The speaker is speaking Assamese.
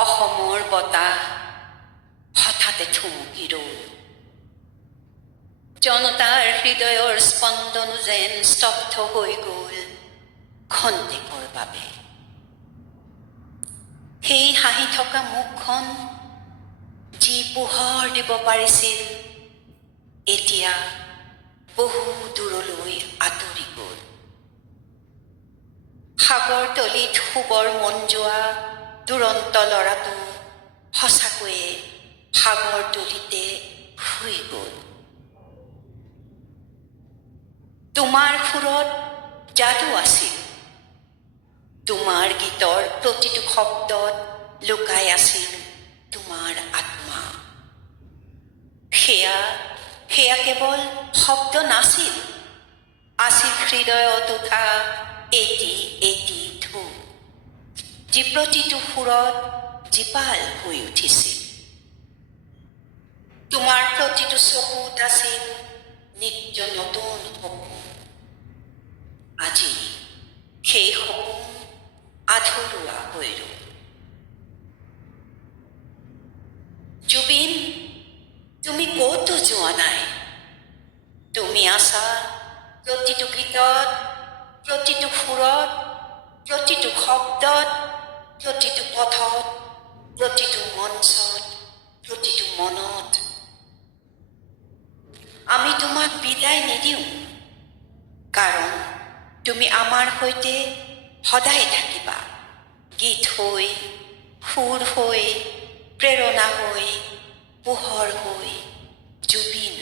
অসমৰ বতাহ হঠাতে থমকি ৰল। জনতাৰ হৃদয়ৰ স্পন্দন যেন স্তব্ধ হৈ গ'ল ক্ষন্তেকৰ বাবে। সেই হাঁহি থকা মুখখন যি পোহৰ দিব পাৰিছিল, এতিয়া বহু দূৰলৈ আঁতৰি গ'ল। সাগৰতলিত শুবৰ মন যোৱা দুৰন্ত ল'ৰাটো সঁচাকৈয়ে সাগৰতলিতে শুই গ'ল। তোমাৰ সুৰত যাদু আছিল, তোমাৰ গীতৰ প্ৰতিটো শব্দত লুকাই আছিল তোমাৰ আত্মা। সেয়া কেৱল শব্দ নাছিল, আছিল হৃদয়ত উঠা এটি এটি ঢৌ, যি প্ৰতিটো সুৰত জীপাল হৈ উঠিছিল। তোমাৰ প্ৰতিটো চকুত আছিল নিত্য নতুন সপোন। আজি সেই সপোন আধৰুৱা হৈ ৰ'ল। জুবিন, তুমি ক'তো যোৱা নাই। তুমি আছা প্ৰতিটো গীতত, প্ৰতিটো সুৰত, প্ৰতিটো শব্দত, প্ৰতিটো পথত, প্ৰতিটো মঞ্চত, প্ৰতিটো মনত। আমি তোমাক বিদায় নিদিওঁ, কাৰণ তুমি আমাৰ সৈতে সদায় থাকিবা। গীত হৈ, সুৰ হৈ, প্ৰেৰণা হৈ, পোহৰ হৈ, জুবিন